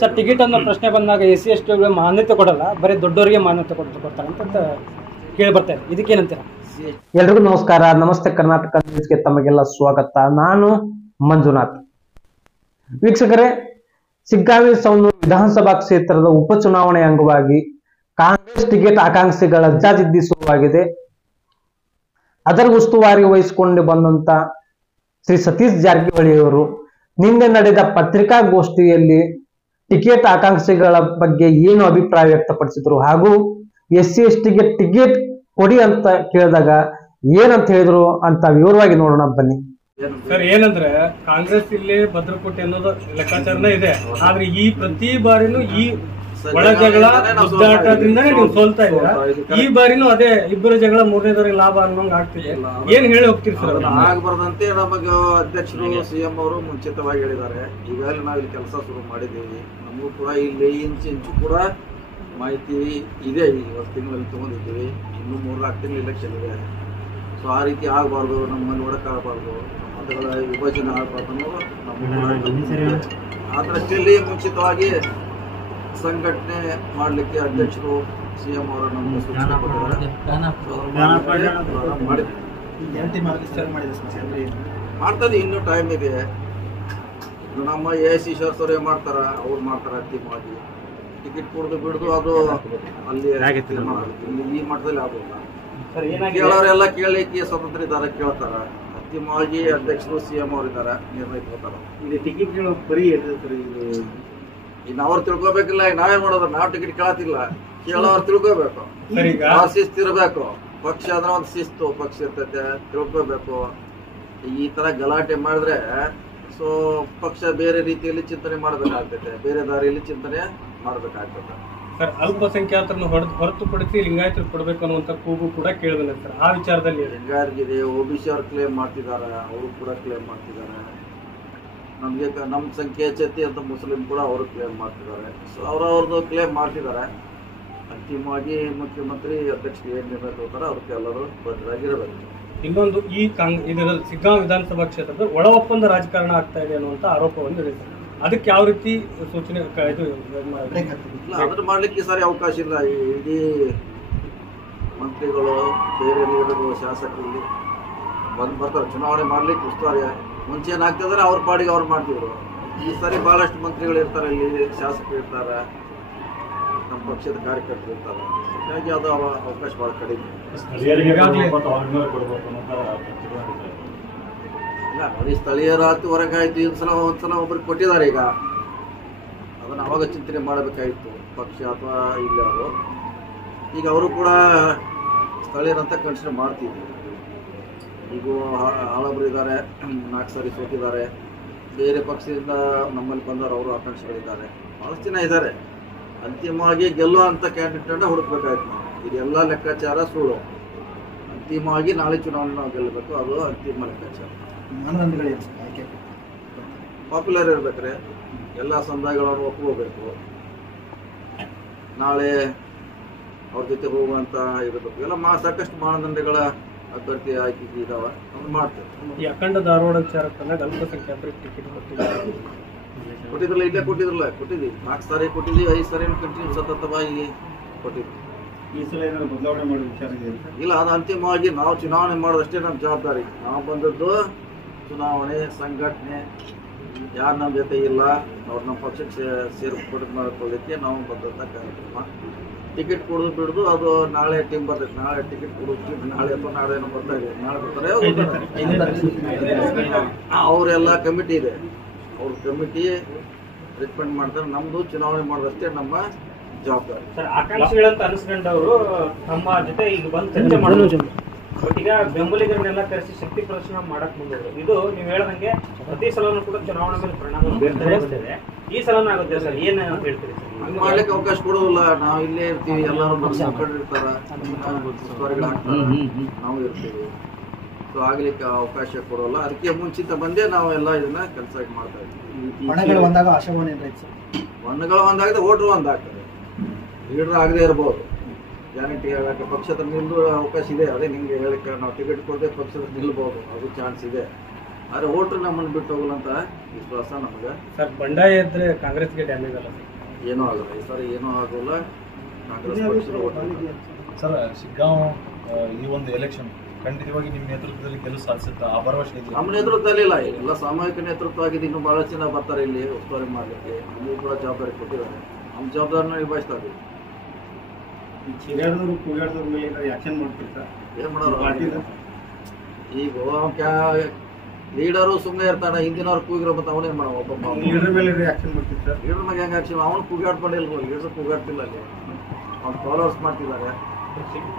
Sir ticket ಅನ್ನೋ ಪ್ರಶ್ನೆ ಬಂದಾಗ SC ST ಮಾನ್ಯತೆ ಕೊಡಲ್ಲ, ಬರೀ ದೊಡ್ಡವರಿಗೆ ಮಾನ್ಯತೆ ಕೊಡ್ತಾರೆ ಅಂತ ಕೇಳಿ ಬರ್ತಾ ಇದೆ. ಇದಕ್ಕೇನಂತೀರಾ? ಎಲ್ರಿಗೂ ನಮಸ್ಕಾರ. ನಮಸ್ತೆ ಕರ್ನಾಟಕ ನ್ಯೂಸ್ಗೆ ತಮಗೆಲ್ಲ ಸ್ವಾಗತ. ನಾನು ಮಂಜುನಾಥ್. ವೀಕ್ಷಕರೇ, ಶಿಗ್ಗಾಂವಿ ಸವಣೂರು ವಿಧಾನಸಭಾ ಕ್ಷೇತ್ರದ ಉಪಚುನಾವಣೆ ಅಂಗವಾಗಿ ಕಾಂಗ್ರೆಸ್ ಟಿಕೆಟ್ ಆಕಾಂಕ್ಷಿಗಳ ಅಜ್ಜಾಜಿದ್ದಿ ಶುರುವಾಗಿದೆ. ಅದರ ಉಸ್ತುವಾರಿ ವಹಿಸಿಕೊಂಡು ಬಂದಂತ ಶ್ರೀ ಸತೀಶ್ ಜಾರಕಿಹೊಳಿ ಅವರು ನಿನ್ನೆ ನಡೆದ ಪತ್ರಿಕಾಗೋಷ್ಠಿಯಲ್ಲಿ ಟಿಕೆಟ್ ಆಕಾಂಕ್ಷಿಗಳ ಬಗ್ಗೆ ಏನು ಅಭಿಪ್ರಾಯ ವ್ಯಕ್ತಪಡಿಸಿದ್ರು ಹಾಗೂ SC ST ಗೆ ಟಿಕೆಟ್ ಕೊಡಿ ಅಂತ ಕೇಳಿದಾಗ ಏನಂತ ಹೇಳಿದ್ರು ಅಂತ ವಿವರವಾಗಿ ನೋಡೋಣ ಬನ್ನಿ. ಸರ್, ಏನಂದ್ರೆ ಕಾಂಗ್ರೆಸ್ ಇಲ್ಲಿ ಭದ್ರಕೋಟೆ ಅನ್ನೋದು ಲೆಕ್ಕಾಚಾರನೇ ಇದೆ. ಆದ್ರೆ ಈ ಪ್ರತಿ ಬಾರಿನೂ ಈ ಒಳ ಜಗಳ ಗುದ್ದಾಟದಿಂದಾನೇ ನೀವು ಸೋಲ್ತಾ ಇದ್ದೀರಾ. ಈ ಬಾರಿನೂ ಅದೇ ಇಬ್ಬರು ಜಗಳ ಮೂರನೇದವರಿಗೆ ಲಾಭ ಅನ್ನೋಂಗ್ ಆಗ್ತಿದೆ. ಏನ್ ಹೇಳಿ ಹೋಗ್ತೀರಿ ಸರ್? ಆಗಬಾರ್ದಂತೆ ನಮಗೆ ಅಧ್ಯಕ್ಷರು CM ಅವರು ಮುಂಚಿತವಾಗಿ ಹೇಳಿದ್ದಾರೆ. ಈಗಾಗಲೇ ನಾವಿಲ್ಲಿ ಕೆಲಸ ಶುರು ಮಾಡಿದ್ದೀವಿ. ನಮಗೂ ಕೂಡ ಇಲ್ಲಿ ಇಂಚು ಕೂಡ ಮಾಹಿತಿ ಇದೆ. ಇವತ್ತು ತಿಂಗಳಲ್ಲಿ ತಗೊಂಡಿದ್ದೀವಿ. ಇನ್ನೂ 3-4 ತಿಂಗಳು ಎಲೆಕ್ಷನ್ ಇದೆ. ಸೊ ಆ ರೀತಿ ಆಗಬಾರ್ದು, ನಮ್ಮಲ್ಲಿ ಒಡಕಾಗಬಾರ್ದು, ಮತಗಳ ವಿಭಜನೆ ಆಗಬಾರ್ದು ಅನ್ನೋದು ನಮ್ಮ ಆ ದೃಷ್ಟಿಯಲ್ಲಿ ಮುಂಚಿತವಾಗಿ ಸಂಘಟನೆ ಮಾಡಲಿಕ್ಕೆ ಅಧ್ಯಕ್ಷರು CM ಅವರು ನಮಗೆ ಸೂಚನೆ ಕೊಟ್ಟಿದ್ದಾರೆ. ಮಾಡ್ತದೆ, ಇನ್ನೂ ಟೈಮ್ ಇದೆ. ನಮ್ಮ AIC ಅವರೇ ಮಾಡ್ತಾರ, ಅವ್ರು ಮಾಡ್ತಾರ ಅಂತಿಮವಾಗಿ. ಟಿಕೆಟ್ ಕೊಡೋದು ಬಿಡೋದು ಅದು ಅಲ್ಲಿ ಇಲ್ಲಿ ಈ ಮಟ್ಟದಲ್ಲಿ ಆಗೋಲ್ಲ. ಕೇಳೋರೆಲ್ಲ ಕೇಳಲಿಕ್ಕೆ ಸ್ವತಂತ್ರ ಇದ್ದಾರೆ, ಕೇಳ್ತಾರ. ಅಂತಿಮವಾಗಿ ಅಧ್ಯಕ್ಷರು CM ಅವರು ಇದ್ದಾರೆ, ನಿರ್ಣಯ ತಗೋತಾರ. ಇನ್ನು ಅವ್ರು ತಿಳ್ಕೊಬೇಕಿಲ್ಲ. ಈಗ ನಾವೇನ್ ಮಾಡೋದು? ನಾವು ಟಿಕೆಟ್ ಕೇಳತ್ತಿಲ್ಲ, ಕೇಳೋರು ತಿಳ್ಕೊಬೇಕು. ಶಿಸ್ತು ಇರಬೇಕು. ಪಕ್ಷ ಅಂದ್ರೆ ಒಂದು ಶಿಸ್ತು, ಪಕ್ಷ ಇರ್ತೈತೆ, ತಿಳ್ಕೊಬೇಕು. ಈ ತರ ಗಲಾಟೆ ಮಾಡಿದ್ರೆ ಸೊ ಪಕ್ಷ ಬೇರೆ ರೀತಿಯಲ್ಲಿ ಚಿಂತನೆ ಮಾಡಬೇಕಾಗ್ತೈತೆ, ಬೇರೆ ದಾರಿಯಲ್ಲಿ ಚಿಂತನೆ ಮಾಡಬೇಕಾಗ್ತದೆ. ಸರ್, ಅಲ್ಪಸಂಖ್ಯಾತರನ್ನು ಹೊರತುಪಡಿಸಿ ಲಿಂಗಾಯತರು ಕೊಡಬೇಕು ಅನ್ನುವಂತ ಕೂಗು ಕೂಡ ಕೇಳಿದ್ರೆ ಸರ್, ಆ ವಿಚಾರದಲ್ಲಿ ಲಿಂಗಾಯತರಿಗೆ OBC ಅವ್ರು ಕ್ಲೇಮ್ ಮಾಡ್ತಿದ್ದಾರೆ, ಅವರು ಕೂಡ ಕ್ಲೇಮ್ ಮಾಡ್ತಿದ್ದಾರೆ. ನಮಗೆ ನಮ್ಮ ಸಂಖ್ಯೆ ಹೆಚ್ಚೈತಿ ಅಂತ ಮುಸ್ಲಿಂ ಕೂಡ ಅವರು ಕ್ಲೇಮ್ ಮಾಡ್ತಿದ್ದಾರೆ. ಸೊ ಅವ್ರವ್ರದ್ದು ಕ್ಲೇಮ್ ಮಾಡ್ತಿದ್ದಾರೆ. ಅಂತಿಮವಾಗಿ ಮುಖ್ಯಮಂತ್ರಿ ಅಧ್ಯಕ್ಷರು ಏನು ನಿರ್ಣಯ ತಗೋತಾರೆ ಅವ್ರಿಗೆ ಎಲ್ಲರೂ ಬದ್ಧರಾಗಿರಬೇಕು. ಇನ್ನೊಂದು, ಈ ಶಿಗ್ಗಾಂವಿ ವಿಧಾನಸಭಾ ಕ್ಷೇತ್ರದ ಒಳ ಒಪ್ಪಂದ ರಾಜಕಾರಣ ಆಗ್ತಾ ಇದೆ ಅನ್ನುವಂತ ಆರೋಪವನ್ನು ಹೇಳಿದ್ದಾರೆ. ಅದಕ್ಕೆ ಯಾವ ರೀತಿ ಸೂಚನೆ ಅದನ್ನು ಮಾಡ್ಲಿಕ್ಕೆ ಸರಿ ಅವಕಾಶ ಇಲ್ಲ. ಇಡೀ ಮಂತ್ರಿಗಳು, ಬೇರೆ ಲೀಡರ್ಗಳು, ಶಾಸಕರಲ್ಲಿ ಬರ್ತಾರೆ ಚುನಾವಣೆ ಮಾಡ್ಲಿಕ್ಕೆ ಉಸ್ತುವಾರಿ. ಮುಂಚೆ ಏನಾಗ್ತದ್ರೆ ಅವ್ರ ಪಾಡಿಗೆ ಅವ್ರು ಮಾಡ್ತಿದ್ರು. ಈ ಸರಿ ಬಹಳಷ್ಟು ಮಂತ್ರಿಗಳು ಇರ್ತಾರೆ, ಇಲ್ಲಿ ಶಾಸಕರು ಇರ್ತಾರೆ, ನಮ್ಮ ಪಕ್ಷದ ಕಾರ್ಯಕರ್ತರು ಇರ್ತಾರೆ. ಹಾಗಾಗಿ ಅದು ಅವಕಾಶ ಬಹಳ ಕಡಿಮೆ. ಇಲ್ಲ ನೋಡಿ, ಸ್ಥಳೀಯರಾಯ್ತು, ಹೊರಗಾಯ್ತು. ಒಂದ್ಸಲ ಒಬ್ರಿಗೆ ಕೊಟ್ಟಿದ್ದಾರೆ. ಈಗ ಅದನ್ನು ಅವಾಗ ಚಿಂತನೆ ಮಾಡಬೇಕಾಗಿತ್ತು ಪಕ್ಷ ಅಥವಾ ಇಲ್ಲ ಅವರು. ಈಗ ಅವರು ಕೂಡ ಸ್ಥಳೀಯರಂತ ಕನ್ಸಿಡರ್ ಮಾಡ್ತಿದ್ರು. ಈಗ ಹಳಬ್ರು ಇದ್ದಾರೆ, 4 ಸಾರಿ ಸೋತಿದ್ದಾರೆ. ಬೇರೆ ಪಕ್ಷದಿಂದ ನಮ್ಮಲ್ಲಿ ಬಂದವರು ಅವರು ಆಕಾಂಕ್ಷಿಗಳಿದ್ದಾರೆ, ಭಾಳಷ್ಟು ಜನ ಇದ್ದಾರೆ. ಅಂತಿಮವಾಗಿ ಗೆಲ್ಲುವಂಥ ಕ್ಯಾಂಡಿಡೇಟನ್ನು ಹುಡುಕ್ಬೇಕಾಯ್ತು ನಾವು. ಇದೆಲ್ಲ ಲೆಕ್ಕಾಚಾರ ಸುಳ್ಳು. ಅಂತಿಮವಾಗಿ ನಾಳೆ ಚುನಾವಣೆ ನಾವು ಗೆಲ್ಲಬೇಕು, ಅದು ಅಂತಿಮ ಲೆಕ್ಕಾಚಾರ. ಪಾಪ್ಯುಲರ್ ಇರ್ಬೇಕ್ರೆ, ಎಲ್ಲ ಸಮುದಾಯಗಳನ್ನು ಒಪ್ಕೋಬೇಕು. ನಾಳೆ ಅವ್ರ ಜೊತೆ ಹೋಗುವಂತ ಇರಬೇಕು. ಎಲ್ಲ ಸಾಕಷ್ಟು ಮಾನದಂಡಗಳ ಅಭ್ಯರ್ಥಿ ಆಯ್ಕೆ ಇದಾವೆ, ಅವ್ರು ಮಾಡ್ತೇವೆ. ಈ ಅಖಂಡ ಧಾರವಾಡ ವಿಚಾರಕ್ಕನ್ನ ಅಲ್ಪಸಂಖ್ಯಾತರಿಗೆ ಟಿಕೆಟ್ ಕೊಟ್ಟಿದ್ರಲ್ಲ, ಇಲ್ಲೇ ಕೊಟ್ಟಿದ್ವಿ. 4 ಸಾರಿ ಕೊಟ್ಟಿದ್ವಿ, 5 ಸಾರಿ ಕಂಟಿನ್ಯೂ ಸತತವಾಗಿ ಕೊಟ್ಟಿದ್ವಿ. ಈ ಸಲ ಏನಾದ್ರು ಬದಲಾವಣೆ ಮಾಡೋ ವಿಚಾರ ಇದೆ? ಇಲ್ಲ, ಅದು ಅಂತಿಮವಾಗಿ ನಾವು ಚುನಾವಣೆ ಮಾಡೋದಷ್ಟೇ ನಮ್ಮ ಜವಾಬ್ದಾರಿ. ನಾವು ಬಂದದ್ದು ಚುನಾವಣೆ, ಸಂಘಟನೆ. ಯಾರು ನಮ್ಮ ಜೊತೆ ಇಲ್ಲ ಅವ್ರು ನಮ್ಮ ಪಕ್ಷಕ್ಕೆ ಸೇರ್ಪಡೆ ಮಾಡ್ಕೊಳ್ಳಿಕ್ಕೆ ನಾವು ಬಂದಂಥ ಕಾರ್ಯಕ್ರಮ. ಟಿಕೆಟ್ ಕೊಡೋದು ಬಿಡೋದು ಅದು ನಾಳೆ ಟೀಮ್ ಬರ್ತೈತೆ. ನಾಳೆ ಟಿಕೆಟ್ ಕೊಡೋದು ನಾಳೆ ಅಥವಾ ನಾಳೆ ಬರ್ತಾ ಇದೆ, ನಾಳೆ ಬರ್ತಾರೆ. ಅವರೆಲ್ಲ ಕಮಿಟಿ ಇದೆ, ಅವ್ರ ಕಮಿಟಿ ರೆಕಮೆಂಡ್ ಮಾಡ್ತಾರೆ. ನಮ್ಮದು ಚುನಾವಣೆ ಮಾಡೋದಷ್ಟೇ ನಮ್ಮ ಜವಾಬ್ದಾರಿ. ಸರ್, ಆಕಾಂಕ್ಷಿಗಳಂತ ಅನಿಸ್ಕೊಂಡವರು ನಮ್ಮ ಜೊತೆ ಈಗ ಬಂದು ಚರ್ಚೆ ಮಾಡೋದು. ಬಟ್ ಈಗ ಬೆಂಬಲಿಗರನ್ನೆಲ್ಲ ಕರೆಸಿ ಶಕ್ತಿ ಪ್ರದರ್ಶನ ಮಾಡಕ್ ಮುಂದೋದ್ರು. ಇದು ನೀವು ಹೇಳ್ದಂಗೆ ಪ್ರತಿ ಸಲನೂ ಕೂಡ ಚುನಾವಣೆ ಮೇಲೆ ಪರಿಣಾಮ ಬೀರ್ತದೆ. ಈ ಸಲನೂ ಆಗುತ್ತೆ ಸರ್, ಏನ್ ಹೇಳ್ತೀರಿ ಸರ್? ಹಂಗೆ ಮಾಡ್ಲಿಕ್ಕೆ ಅವಕಾಶ ಕೊಡೋದಿಲ್ಲ. ನಾವು ಇಲ್ಲೇ ಇರ್ತೀವಿ, ಎಲ್ಲರೂ ಮುಖಂಡರಿರ್ತಾರ, ನಾವು ಇರ್ತೀವಿ. ಸೊ ಆಗ್ಲಿಕ್ಕೆ ಅವಕಾಶ ಕೊಡೋಲ್ಲ. ಅದಕ್ಕೆ ಮುಂಚಿತ ಬಂದೇ ನಾವು ಎಲ್ಲ ಇದನ್ನ ಕೆಲಸ ಮಾಡ್ತಾ ಇದ್ದೀವಿ. ಬಣಗಳು ಒಂದಾಗ ಆಶಾವಾಣಿ ಬಣ್ಣಗಳು ಒಂದಾಗಿದೆ, ಓಟ್ರು ಒಂದಾಗ್ತದೆ. ಲೀಡರ್ ಆಗದೆ ಇರ್ಬೋದು, ಗ್ಯಾರಂಟಿ ಹೇಳಕ್ಕೆ ಪಕ್ಷದ ನಿಲ್ಲುವ ಅವಕಾಶ ಇದೆ. ಅದೇ ನಿಮಗೆ ಹೇಳಕ್ಕೆ ನಾವು ಟಿಕೆಟ್ ಕೊಡದೆ ಪಕ್ಷದ ನಿಲ್ಬೋದು, ಅದು ಚಾನ್ಸ್ ಇದೆ. ಆದ್ರೆ ವೋಟ್ರ್ ನಮ್ಮನ್ನು ಬಿಟ್ಟು ಹೋಗಲ್ಲ ಅಂತ ವಿಶ್ವಾಸ ನಮಗೆ. ಸರ್ ಬಂಡಾಯ ಇದ್ರೆ ಕಾಂಗ್ರೆಸ್ಗೆ ಡ್ಯಾಮೇಜ್ ಅಲ್ಲ ಸರ್? ಏನೂ ಆಗಲ್ಲ ಈ ಸರಿ, ಏನೂ ಆಗೋಲ್ಲ. ಕಾಂಗ್ರೆಸ್ ಪಕ್ಷದ ವೋಟ್ ಸರ್ ಶಿಗ್ಗಾಂವ್ ಈ ಒಂದು ಎಲೆಕ್ಷನ್ ಖಂಡಿತವಾಗಿ ನಿಮ್ಮ ನೇತೃತ್ವದಲ್ಲಿ ಗೆಲುವು ಸಾಧಿಸುತ್ತಾ ಆ ಭರವಸೆ ಇದೆ? ನಮ್ಮ ನೇತೃತ್ವದಲ್ಲಿ ಇಲ್ಲ, ಎಲ್ಲ ಸಾಮೂಹಿಕ ನೇತೃತ್ವ ಆಗಿದೆ. ಇನ್ನೂ ಬಹಳ ಜನ ಬರ್ತಾರೆ ಇಲ್ಲಿ ಉಸ್ತುವಾರಿ ಮಾಡಲಿಕ್ಕೆ, ನಮಗೂ ಕೂಡ ಜವಾಬ್ದಾರಿ ಕೊಟ್ಟಿದ್ದಾರೆ. ನಮ್ಮ ಜವಾಬ್ದಾರಿನ ನಿಭಾಯಿಸ್ತಾ ಇದ್ದೀವಿ. ಈ ಚಿರಾಡದವರು ಕೂಗಾಡದವ್ರ ಮೇಲೆ ಏನಾದ್ರು ಆಕ್ಷನ್ ಮಾಡ್ತಿರ್ತಾ? ಏನ್ ಮಾಡೋರು? ಪಾರ್ಟಿದ ಈಗ ಲೀಡರು ಸುಮ್ಮನೆ ಇರ್ತಾನೆ, ಹಿಂದಿನವ್ರು ಕೂಗಿರೋ ಮತ್ತೆ ಅವನೇನ್ ಮಾಡೋ? ಒಬ್ಬ ಲೀಡರ್ ಮೇಲೆ ಆಕ್ಷನ್ ಮಾಡ್ತಿರ್ತಾ? ಲೀಡರ್ ಬಗ್ಗೆ ಹೆಂಗ ಆಕ್ಷನ್? ಅವನು ಕೂಗಾಡ್ಕೊಂಡಿಲ್ವ? ಲೀಡರ್ ಕೂಗಾಡ್ತಿಲ್ಲ ಅಲ್ಲಿ, ಅವ್ನು ಫಾಲೋವರ್ಸ್ ಮಾಡ್ತಿದ್ದಾರೆ.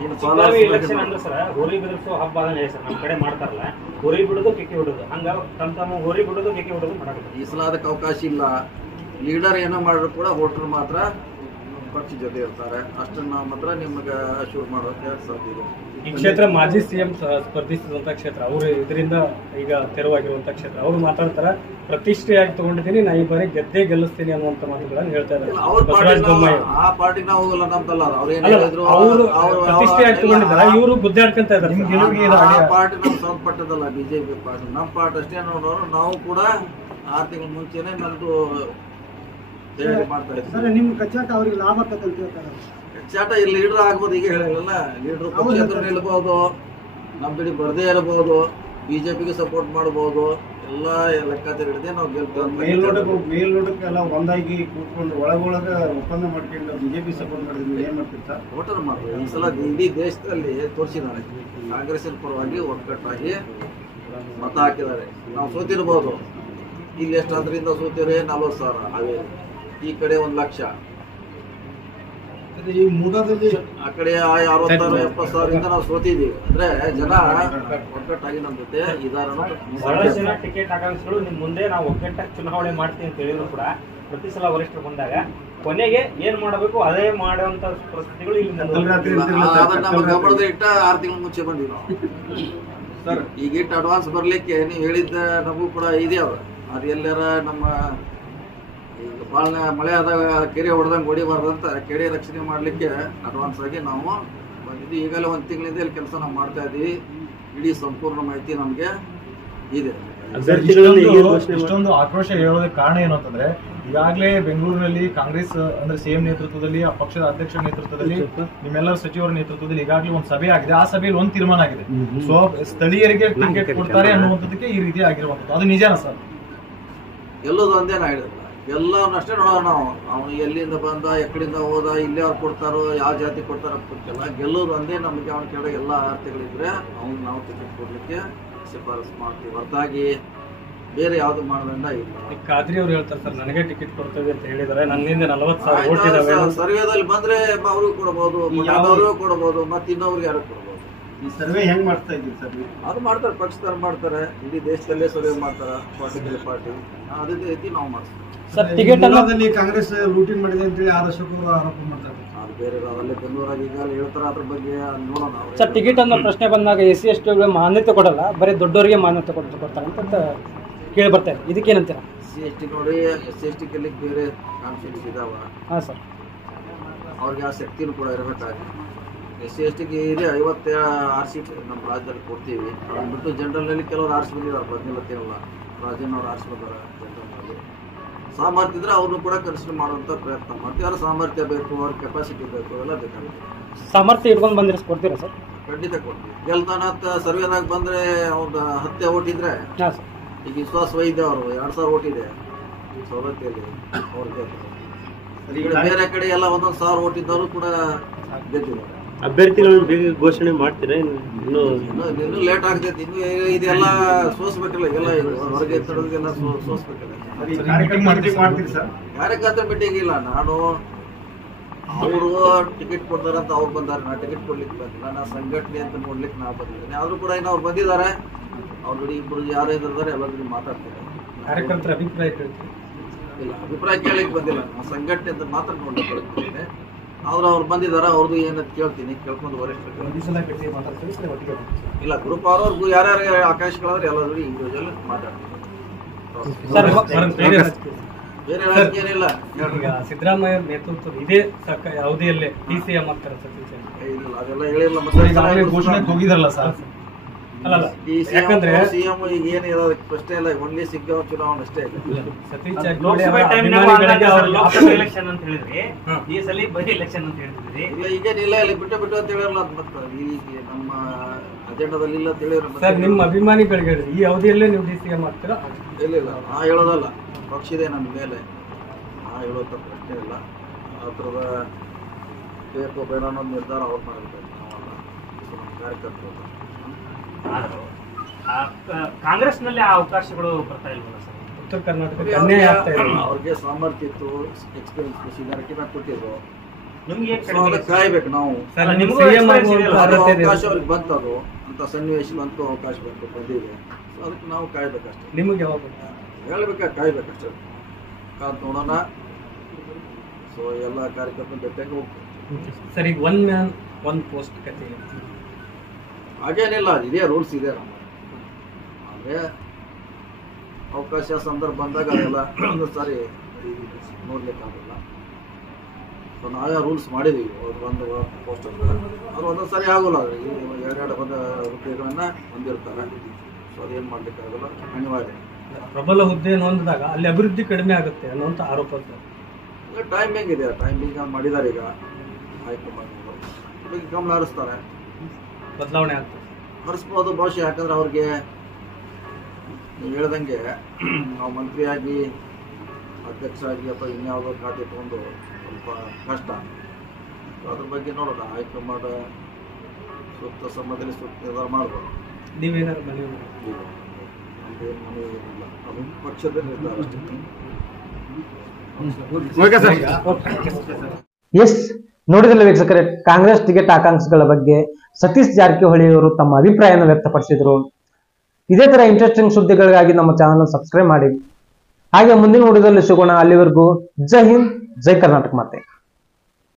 ಇನ್ನು ಶಿಗ್ಗಾವಿ ಎಲೆಕ್ಷನ್ ಫಾಲೋವರ್ಸ್ ಅಂದ್ರೆ ಸರ್ ಹೋರಿ ಬಿಡಿಸೋ ಹಬ್ಬ ಅದನ್ನ ಸರ್ ನಮ್ಮ ಕಡೆ ಮಾಡ್ತಾರಲ್ಲ, ಹೋರಿ ಬಿಡೋದು ಕಿಕ್ಕಿ ಬಿಡೋದು, ಹಂಗ ತಮ್ಮ ಹೋರಿ ಬಿಡೋದು ಕಿಕ್ಕಿ ಬಿಡೋದು ಮಾಡಬೇಕು. ಈ ಸಲ ಅದಕ್ಕೆ ಅವಕಾಶ ಇಲ್ಲ. ಲೀಡರ್ ಏನೋ ಮಾಡಿದ್ರು ಕೂಡ ವೋಟರ್ ಮಾತ್ರ ಪಕ್ಷ ಜೊತೆ ಇರ್ತಾರೆ. ಅಷ್ಟನ್ನ ನಾವು ಮಾತ್ರ ನಿಮಗೆ ಶೂಟ್ ಮಾಡೋಕೆ ಸಾಧ್ಯ ಇದೆ. ಈ ಕ್ಷೇತ್ರ ಮಾಜಿ ಸಿಎಂ ಸ್ಪರ್ಧಿಸಿದಂತ ಕ್ಷೇತ್ರ, ಅವರು ಇದರಿಂದ ಈಗ ತೆರವಾಗಿರುವಂತ ಕ್ಷೇತ್ರ. ಅವ್ರು ಮಾತಾಡ್ತಾರ ಪ್ರತಿಷ್ಠೆಯಾಗಿ ತಗೊಂಡಿದ್ದೀನಿ, ನಾ ಈ ಬಾರಿ ಗೆದ್ದೇ ಗೆಲ್ಲಿಸ್ತೀನಿ ಅನ್ನುವಂತ ಮಾತುಗಳನ್ನು ಹೇಳ್ತಾ ಇದ್ದಾರೆ ಅವ್ರ ಬಸವರಾಜ ಪಾರ್ಟಿ ಬೊಮ್ಮಾಯಿ. ಆ ಪಾರ್ಟಿಗೆ ನಾವು ಹೋಗಲ್ಲ, ನಮ್ದಲ್ಲ. ಅವ್ರು ಏನ್ ಅಲ್ಲ, ಹೇಳಿದ್ರು ಅವರು ಪ್ರತಿಷ್ಠೆಯಾಗಿ ತಗೊಂಡಿದ್ದಾರೆ, ಇವರು ಗುದ್ದಾಡ್ಕೊಂತ ಇದ್ದಾರೆ. ನಿಮ್ ಗೆಲುವಿಗೆ ಇದು ಆ ಅಡ್ಡಿ- ಪಾರ್ಟಿ ನಮ್ಗೆ ಸಂಬಂಧಪಟ್ಟದಲ್ಲ, ಬಿಜೆಪಿ ಪಾರ್ಟಿ. ನಮ್ಮ ಪಾರ್ಟಿ ಅಷ್ಟೇ ನೋಡೋರು. ನಾವು ಕೂಡ 6 ತಿಂಗಳ ಮುಂಚೆನೆ ನಮ್ದು ತಯಾರಿ ಮಾಡ್ತಾ ಇದ್ದೀವಿ. ಸರ್ ನಿಮ್ಮ ಕಚ್ಚಾಟ ಅವ್ರಿಗೆ ಲಾಭ ಆಕತ್ತೆ ಅಂತ ಹೇಳ್ತಾರೆ. ಚಾಟ ಇಲ್ಲಿ ಲೀಡರ್ ಆಗ್ಬೋದು, ಈಗ ಹೇಳಿಲ್ಲ. ಲೀಡರ್ ಪಕ್ಷೇತರ ನಿಲ್ಬಹುದು, ನಮ್ಮ ಕಡೆ ಬರದೇ ಇರಬಹುದು, ಬಿಜೆಪಿಗೆ ಸಪೋರ್ಟ್ ಮಾಡಬಹುದು, ಎಲ್ಲ ಲೆಕ್ಕಾಚಾರ ಹಿಡಿದೇ ನಾವು ಮೇಲ್ನೋಟಕ್ಕೆ ಎಲ್ಲ ಒಂದಾಗಿ ಕೂತ್ಕೊಂಡು ಒಳಗೊಳಗ ಒಪ್ಪಂದ ಮಾಡ್ಕೊಂಡು ಬಿಜೆಪಿ ಸಪೋರ್ಟ್ ಮಾಡಿದ್ರೆ ಏನ್ ಮಾಡ್ತಿರ್ತಾ? ವೋಟರ್ ಮಾಡ್ತಾರೆ. ಈ ಸಲ ಇಡೀ ದೇಶದಲ್ಲಿ ತೋರಿಸಿದ್ದಾರೆ, ಕಾಂಗ್ರೆಸ್ಸಿನ ಪರವಾಗಿ ಒಕ್ಕಟ್ಟಾಗಿ ಮತ ಹಾಕಿದ್ದಾರೆ. ನಾವು ಸೋತಿರ್ಬೋದು, ಇಲ್ಲಿ ಎಷ್ಟು ಅದರಿಂದ ಸೋತಿದ್ರೆ 40,000 ಹಾವೇರಿ, ಈ ಕಡೆ 1,00,000, ಈ ಮೂಡಾದಲ್ಲಿ ಆ ಕಡೆ 60,000-70,000 ನಾವು ಸೋತಿದ್ದೀವಿ. ಅಂದ್ರೆ ಜನ ಒಕ್ಕಟ್ಟಾಗಿ ನಮ್ಮ ಜೊತೆ ಇದಾರ. ಬಹಳಷ್ಟು ಜನ ಟಿಕೆಟ್ ಆಕಾಂಕ್ಷಿಗಳು ನಿಮ್ ಮುಂದೆ ನಾವು ಒಗ್ಗಟ್ಟಾಗಿ ಚುನಾವಣೆ ಮಾಡ್ತೀವಿ ಅಂತ ಹೇಳಿದ್ರು ಕೂಡ ಪ್ರತಿ ಸಲ ವರಿಷ್ಠರು ಬಂದಾಗ ಕೊನೆಗೆ ಏನ್ ಮಾಡಬೇಕು ಅದೇ ಮಾಡುವಂತ ಪರಿಸ್ಥಿತಿಗಳು ಇಲ್ಲಿ ಅದನ್ನ ನಮ್ಮ ಗಮನದ ಇಟ್ಟ 6 ತಿಂಗಳ ಮುಂಚೆ ಬಂದಿವಿ ನಾವು. ಸರ್ ಈಗ ಇಟ್ಟು ಅಡ್ವಾನ್ಸ್ ಬರ್ಲಿಕ್ಕೆ ನೀವು ಹೇಳಿದ್ದ ನಮಗೂ ಕೂಡ ಇದೆಯವ. ಅದು ಎಲ್ಲಾರ ನಮ್ಮ ಈಗ ಭಾಳ ಮಳೆ ಆದಾಗ ಕೆರೆ ಹೊಡೆದಂಗೆ ಹೊಡಿಬಾರ್ದಂತ ಕೆರೆ ರಕ್ಷಣೆ ಮಾಡಲಿಕ್ಕೆ ಅಡ್ವಾನ್ಸ್ ಆಗಿ ನಾವು ಬಂದಿದ್ವಿ. ಈಗಲೇ 1 ತಿಂಗಳಿಂದ ಇಲ್ಲಿ ಕೆಲಸ ನಾವು ಮಾಡ್ತಾ ಇದ್ದೀವಿ. ಇಡೀ ಸಂಪೂರ್ಣ ಮಾಹಿತಿ ನಮಗೆ ಇದೆ. ಇಷ್ಟೊಂದು ಆಕ್ರೋಶ ಹೇಳೋದಕ್ಕೆ ಕಾರಣ ಏನು ಅಂತಂದ್ರೆ, ಈಗಾಗಲೇ ಬೆಂಗಳೂರಿನಲ್ಲಿ ಕಾಂಗ್ರೆಸ್ ಅಂದ್ರೆ ಸಿಎಂ ನೇತೃತ್ವದಲ್ಲಿ, ಆ ಪಕ್ಷದ ಅಧ್ಯಕ್ಷರ ನೇತೃತ್ವದಲ್ಲಿ, ನಿಮ್ಮೆಲ್ಲರ ಸಚಿವರ ನೇತೃತ್ವದಲ್ಲಿ ಈಗಾಗಲೇ ಒಂದು ಸಭೆ ಆಗಿದೆ. ಆ ಸಭೆಯಲ್ಲಿ ಒಂದು ತೀರ್ಮಾನ ಆಗಿದೆ, ಸೊ ಸ್ಥಳೀಯರಿಗೆ ಟಿಕೆಟ್ ಕೊಡ್ತಾರೆ ಅನ್ನುವಂಥದ್ದಕ್ಕೆ ಈ ರೀತಿ ಆಗಿರುವಂಥದ್ದು. ಅದು ನಿಜಾನ ಸರ್? ಎಲ್ಲೋದು ಒಂದೇ ನಾ ಹೇಳಿಲ್ಲ, ಎಲ್ಲವನ್ನಷ್ಟೇ ನೋಡೋಣ ನಾವು. ಅವನು ಎಲ್ಲಿಂದ ಬಂದ, ಎಕಡಿಂದ ಹೋದ, ಇಲ್ಲೇ ಅವ್ರು ಕೊಡ್ತಾರೋ, ಯಾವ ಜಾತಿ ಕೊಡ್ತಾರೋ ಗೊತ್ತಿಲ್ಲ. ಗೆಲ್ಲೋದು ಒಂದೇ. ನಮಗೆ ಅವನ ಕೆಳಗೆ ಎಲ್ಲ ಆರ್ಥಿಗಳಿದ್ರೆ ಅವ್ನು ನಾವು ಟಿಕೆಟ್ ಕೊಡ್ಲಿಕ್ಕೆ ಶಿಫಾರಸು ಮಾಡ್ತೀವಿ, ಹೊರತಾಗಿ ಬೇರೆ ಯಾವ್ದು ಮಾಡೋದ್ರಿಂದ ಇಲ್ಲ. ಈ ಖಾದ್ರಿ ಅವ್ರು ಹೇಳ್ತಾರೆ ಸರ್ ನನಗೆ ಟಿಕೆಟ್ ಕೊಡ್ತೇವೆ ಅಂತ ಹೇಳಿದ್ದಾರೆ, ನನ್ನಿಂದ 40,000 ವೋಟ್ ಇದಾವೆ. ಸರ್ವೇದಲ್ಲಿ ಬಂದ್ರೆ ಅವ್ರಿಗೂ ಕೊಡಬಹುದು, ಅವ್ರಿಗೂ ಕೊಡಬಹುದು, ಮತ್ತೆ ಇನ್ನೊಬ್ರಿಗೆ ಯಾರು ಕೊಡಬಹುದು. ಈ ಸರ್ವೆ ಹೆಂಗ್ ಮಾಡ್ತಾ ಇದ್ದೀವಿ ಸರ್? ಅದು ಮಾಡ್ತಾರೆ, ಪಕ್ಷದವ್ರು ಮಾಡ್ತಾರೆ, ಇಡೀ ದೇಶದಲ್ಲೇ ಸರ್ವೆ ಮಾಡ್ತಾರೆ ಪಾರ್ಟಿ. ಅದೇ ರೀತಿ ನಾವು ಮಾಡ್ತೀವಿ. ಸರ್ ಟಿಕೆಟ್ ಮೂಡಾದಲ್ಲಿ ಕಾಂಗ್ರೆಸ್ ಲೂಟಿಂಗ್ ಮಾಡಿದೆ ಅಂತ ಹೇಳಿ ಆರೋಪ ಮಾಡ್ತಾರೆ. ಅದು ಬೇರೆ ಅದಲ್ಲೇ ಬೆಂಗಳೂರಾಗಿ ಈಗ ಹೇಳ್ತಾರೆ, ಅದ್ರ ಬಗ್ಗೆ ನೋಡೋಣ. ಸರ್ ಟಿಕೆಟ್ ಅನ್ನೋ ಪ್ರಶ್ನೆ ಬಂದಾಗ SC ST ಮಾನ್ಯತೆ ಕೊಡಲ್ಲ, ಬರೀ ದೊಡ್ಡವರಿಗೆ ಮಾನ್ಯತೆ ಕೊಡ್ತಾರೆ ಅಂತ ಕೇಳಿ ಬರ್ತಾರೆ. ಇದಕ್ಕೇನಂತೀರ? SC ST ನೋಡಿ, SC ST ಗೆಲ್ಲಿಗೆ ಬೇರೆ ಕಾನ್ಫಿಡೆನ್ಸ್ ಇದಾವ. ಹಾಂ ಸರ್, ಅವ್ರಿಗೆ ಆ ಶಕ್ತಿನೂ ಕೂಡ ಇರಬೇಕಾಗಿ. SC ST ಗೆ ಇದೆ 56 ಸೀಟ್ ನಮ್ಮ ರಾಜ್ಯದಲ್ಲಿ ಕೊಡ್ತೀವಿ. ಅದನ್ನ ಬಿಟ್ಟು ಜನರಲ್ನಲ್ಲಿ ಕೆಲವರು ಆರಿಸಿ ಬಂದಿದ್ದಾರೆ, ಬಂದಿಲ್ಲ. ರಾಜನ್ ಅವ್ರು ಆರಿಸಿ ಬಂದಾರೆ ಜನರಲ್ನಲ್ಲಿ. ಸಾಮರ್ಥ್ಯ ಇದ್ರೆ ಅವ್ರನ್ನೂ ಕೂಡ ಕನ್ಸಿಡರ್ ಮಾಡುವಂಥ ಪ್ರಯತ್ನ ಮಾಡ್ತೀವಿ. ಯಾರು ಸಾಮರ್ಥ್ಯ ಬೇಕು, ಅವ್ರ ಕೆಪಾಸಿಟಿ ಬೇಕು, ಅವೆಲ್ಲ ಬೇಕಾಗುತ್ತೆ. ಸಾಮರ್ಥ್ಯ ಇಟ್ಕೊಂಡು ಬಂದಿರೋ ಕೊಡ್ತೀರಾ ಸರ್? ಖಂಡಿತ ಕೊಡ್ತೀವಿ. ಗೆಲ್ತಾನಂತ ಸರ್ವೇದಾಗ ಬಂದರೆ ಅವ್ರದ್ದು 10 ಓಟ್ ಇದ್ರೆ, ಹಾಂ ಸರ್. ಈಗ ವಿಶ್ವಾಸ ವೈದ್ಯ ಅವರು 2,000 ಓಟ್ ಇದೆ ಸವದತ್ತಿಯಲ್ಲಿ, ಅವ್ರಿಗೆ ಬೇರೆ ಕಡೆ ಎಲ್ಲ 1,000 ಓಟ್ ಇದ್ದವರು ಕೂಡ ಗೆದ್ದಿದ್ದಾರೆ. ಅಭ್ಯರ್ಥಿಗಳನ್ನು ಬೇಗ ಘೋಷಣೆ ಮಾಡ್ತೀರಾ? ಇನ್ನೂ ಲೇಟ್ ಆಗ್ತೈತಿ. ಇನ್ನು ಇದೆಲ್ಲ ಸೋಸ್ಬೇಕಲ್ಲ, ಎಲ್ಲ ಹೊರಗೆ ತಡೋದೆಲ್ಲ ಸೋಸ್ಬೇಕಲ್ಲ. ಮಾಡ್ತೀರಿ ಸರ್? ಕಾರ್ಯಕರ್ತರ ಮೀಟಿಂಗ್ ಇಲ್ಲ. ನಾನು ಅವರು ಟಿಕೆಟ್ ಕೊಡ್ತಾರಂತ ಅವ್ರು ಬಂದಾರೆ, ನಾ ಟಿಕೆಟ್ ಕೊಡ್ಲಿಕ್ಕೆ ಬಂದಿಲ್ಲ. ನಾ ಸಂಘಟನೆ ಅಂತ ನೋಡ್ಲಿಕ್ಕೆ ನಾ ಬಂದಿದ್ದೇನೆ. ಆದ್ರೂ ಕೂಡ ಇನ್ನು ಅವ್ರು ಬಂದಿದ್ದಾರೆ. ಅವ್ರ ಜೊತೆ ಇಬ್ಬರು ಯಾರು ಇದ್ದಾರೆ ಎಲ್ಲ ಜೊತೆ ಮಾತಾಡ್ತಾರೆ. ಕಾರ್ಯಕರ್ತರ ಅಭಿಪ್ರಾಯ ಕೇಳ್ತೀವಿ. ಇಲ್ಲ, ಅಭಿಪ್ರಾಯ ಕೇಳಲಿಕ್ಕೆ ಬಂದಿಲ್ಲ. ನಾನು ಸಂಘಟನೆ ಅಂತ ಮಾತ್ರ ನೋಡ್ಲಿಕ್ಕೆ ಬಂದಿದ್ದೇನೆ. ಅವ್ರು ಬಂದಿದ್ದಾರೆ, ಅವ್ರದ್ದು ಏನಂತ ಕೇಳ್ತೀನಿ, ಕೇಳ್ಕೊಂಡು ವರಿಷ್ಠರು ಇಲ್ಲ ಗ್ರೂಪ್ ಅವ್ರವ್ರಿಗೂ ಯಾರ್ಯಾರು ಆಕಾಂಕ್ಷಿಗಳಾದ್ರೆ ಎಲ್ಲರೂ ಇಂಡಿವಿಜುವಲ್ ಮಾತಾಡ್ತೀವಿ. ಬೇರೆ ರಾಜಕೀಯ ಏನಿಲ್ಲ. ಈಗ ಸಿದ್ದರಾಮಯ್ಯ ನೇತೃತ್ವದ ಇದೇ ಅವಧಿಯಲ್ಲೇ DCM ಆಗ್ತಾರೆ ಸರ್? ಇಲ್ಲ, ಅದೆಲ್ಲ ಹೇಳಿಲ್ಲ. ಮತ್ತೆ ಘೋಷಣೆ ಹೋಗಿದಾರಲ್ಲ ಸರ್, ಅಲ್ಲಲ್ಲ ಯಾಕಂದ್ರೆ ಯಾಕಂದ್ರೆ ಸಿಎಂ ಈಗ ಏನಿರೋದಕ್ಕೆ ಪ್ರಶ್ನೆ ಇಲ್ಲ, ಒನ್ಲಿ ಸಿಗ್ಗಾಂವ್ ಚುನಾವಣೆ ಅಷ್ಟೇ ಇದೆ. ಸತೀಶ್ ಜಾರಕಿಹೊಳಿ ಲೋಕಸಭೆ ಅವರ ಟೈಮ್ನಾಗ ಅಭಿಮಾನಿಗಳಿಗೆ ಅವ್ರ ಲೋಕಸಭೆ ಎಲೆಕ್ಷನ್ ಅಂತ ಹೇಳಿದ್ರಿ, ಹಾ. ಈ ಸಲ ಬರೀ ಎಲೆಕ್ಷನ್ ಅಂತ ಹೇಳ್ತಿದ್ರಿ. ಇಲ್ಲ ಈಗೇನಿಲ್ಲ, ಇಲ್ಲಿ ಬಿಟ್ಟು ಅಂತ ಹೇಳಿರಲ್ಲ ಅಂತ ಮತ್ತೆ ಈಗ ನಮ್ಮ ಅಜೆಂಡಾದಲ್ಲಿ ಇಲ್ಲ ಅಂತ ಹೇಳಿದ್ರೆ ಸರ್ ನಿಮ್ಮ ಅಭಿಮಾನಿಗಳಿಗೆ ಹೇಳಿ ಈ ಅವಧಿಯಲ್ಲೇ ನೀವು DCM ಮಾಡ್ತೀರಾ? ಇಲ್ಲ ನಾ ಹೇಳೋದಲ್ಲ, ಪಕ್ಷ ಇದೆ ನಮ್ಮ ಮೇಲೆ, ನಾ ಹೇಳೋಂಥ ಪ್ರಶ್ನೆ ಇಲ್ಲ. ಆ ಥರದ ಬೇಕು ಬೇಡ ಅನ್ನೋ ನಿರ್ಧಾರ ಅವ್ರು ಮಾಡಬೇಕು, ನಾವಲ್ಲ. ನಮ್ಮ ಕಾರ್ಯಕರ್ತರು ಆದ್ರೂ ಕಾಂಗ್ರೆಸ್ನಲ್ಲಿ ಆ ಅವಕಾಶಗಳು ಬರ್ತಾ ಇಲ್ವಲ್ಲ ಸರ್? ಉತ್ತರ ಕರ್ನಾಟಕಕ್ಕೆ ಅನ್ಯಾಯ ಆಗ್ತಾ ಇದೆ. ಅವ್ರಿಗೆ ಸಾಮರ್ಥ್ಯ ಇತ್ತು, ಎಕ್ಸ್ಪೀರಿಯನ್ಸ್ ಸೀನಿಯಾರಿಟಿ ಮೇಲೆ ಕೊಟ್ಟಿದ್ರು. ನಿಮ್ಗೆ ಸೊ ಅದಕ್ಕೆ ಕಾಯ್ಬೇಕು ನಾವು. ಸರ್ ನಿಮಗೂ ನಿಮ್ಗೂ CM experience ಆಗುವಂತ ಇದೆಯಲ್ಲ? ಅದು ಅರ್ಹತೆ ಇದೆ. ಅವಕಾಶ ಅವ್ರಿಗೆ ಬಂತದು, ಅಂತ ಸನ್ನಿವೇಶದಂತೂ ಅವಕಾಶ ಬಂದಿದೆ. ಸೊ ಅದಕ್ಕೆ ನಾವು ಕಾಯ್ಬೇಕಷ್ಟೇ, ನಿಮಗೆ ಯಾವಾಗ ಗೊತ್ತಾ? ಕಾಯ್ಬೇಕಷ್ಟೇ. ಕಾದ್ ನೋಡೋಣ. ಸೊ ಎಲ್ಲ ಕಾರ್ಯಕರ್ತರ ಜೊತೆಗೆ ಹೋಗ್ತೀವಿ. ಸರ್ ಈಗ ಒನ್ ಮ್ಯಾನ್ ಒನ್ ಪೋಸ್ಟ್ ಕತೆ ಹಾಗೇನಿಲ್ಲ, ಇದೇ ರೂಲ್ಸ್ ಇದೆ ನಮ್ಮ. ಆದರೆ ಅವಕಾಶ ಸಂದರ್ಭ ಬಂದಾಗ ಅದೆಲ್ಲ ಒಂದು ಸಾರಿ ನೋಡ್ಲಿಕ್ಕಾಗಲ್ಲ. ಸೊ ನಾವೇ ರೂಲ್ಸ್ ಮಾಡಿದ್ದೀವಿ, ಒಂದು ಪೋಸ್ಟ್ ಅಂತ ಅವ್ರು ಒಂದೊಂದು ಸಾರಿ ಆಗೋಲ್ಲ. ಎರಡು ಹುದ್ದೆಗಳನ್ನ ಹೊಂದಿರ್ತಾರೆ. ಸೊ ಅದೇನು ಮಾಡ್ಲಿಕ್ಕಾಗಲ್ಲ, ಅನಿವಾರ್ಯ. ಪ್ರಬಲ ಹುದ್ದೆಯನ್ನು ಹೊಂದಿದಾಗ ಅಲ್ಲಿ ಅಭಿವೃದ್ಧಿ ಕಡಿಮೆ ಆಗುತ್ತೆ ಅನ್ನುವಂಥ ಆರೋಪ ಸರ್. ಟೈಮಿಂಗ್ ಇದೆ, ಟೈಮಿಂಗ್ ಮಾಡಿದ್ದಾರೆ ಈಗ ಹೈಕಮಾಂಡ್ ಬಗ್ಗೆ ಗಮನ ಹರಿಸ್ತಾರೆ, ಬದಲಾವಣೆ ಆಗ್ತದೆ. ಹರಿಸ್ಬೋದು ಬಹುಶಃ. ಯಾಕಂದ್ರೆ ಅವ್ರಿಗೆ ನೀವು ಹೇಳ್ದಂಗೆ ನಾವು ಮಂತ್ರಿಯಾಗಿ ಅಧ್ಯಕ್ಷರಾಗಿ ಅಥವಾ ಇನ್ಯಾವುದೋ ಖಾತೆ ತಗೊಂಡು ಸ್ವಲ್ಪ ಕಷ್ಟ. ಅದ್ರ ಬಗ್ಗೆ ನೋಡೋಣ, ಹೈಕಮಾಂಡ್ ಸೂಕ್ತ ಸಮಯದಲ್ಲಿ ಸೂಕ್ತ ನಿರ್ಧಾರ ಮಾಡ್ಬೋದು. ನೀವೇನಾದ್ರು ಮನವಿ ಮಾಡಿ. ನಮ್ದೇನು ಮನವಿ ಏನಿಲ್ಲ, ಅದು ಪಕ್ಷದ ನಿರ್ಧಾರ ಅಷ್ಟೇ. ಎಸ್, ನೋಡಿದಲ್ಲ ವೀಕ್ಷಕರೇ, ಕಾಂಗ್ರೆಸ್ ಟಿಕೆಟ್ ಆಕಾಂಕ್ಷಿಗಳ ಬಗ್ಗೆ ಸತೀಶ್ ಜಾರಕಿಹೊಳಿ ಅವರು ತಮ್ಮ ಅಭಿಪ್ರಾಯವನ್ನು ವ್ಯಕ್ತಪಡಿಸಿದರು. ಇದೇ ತರ ಇಂಟ್ರೆಸ್ಟಿಂಗ್ ಸುದ್ದಿಗಳಿಗಾಗಿ ನಮ್ಮ ಚಾನಲ್ ಸಬ್ಸ್ಕ್ರೈಬ್ ಮಾಡಿ. ಹಾಗೆ ಮುಂದಿನ ವಿಡಿಯೋದಲ್ಲಿ ಸಿಗೋಣ. ಅಲ್ಲಿವರೆಗೂ ಜೈ ಹಿಂದ್, ಜೈ ಕರ್ನಾಟಕ ಮಾತೆ.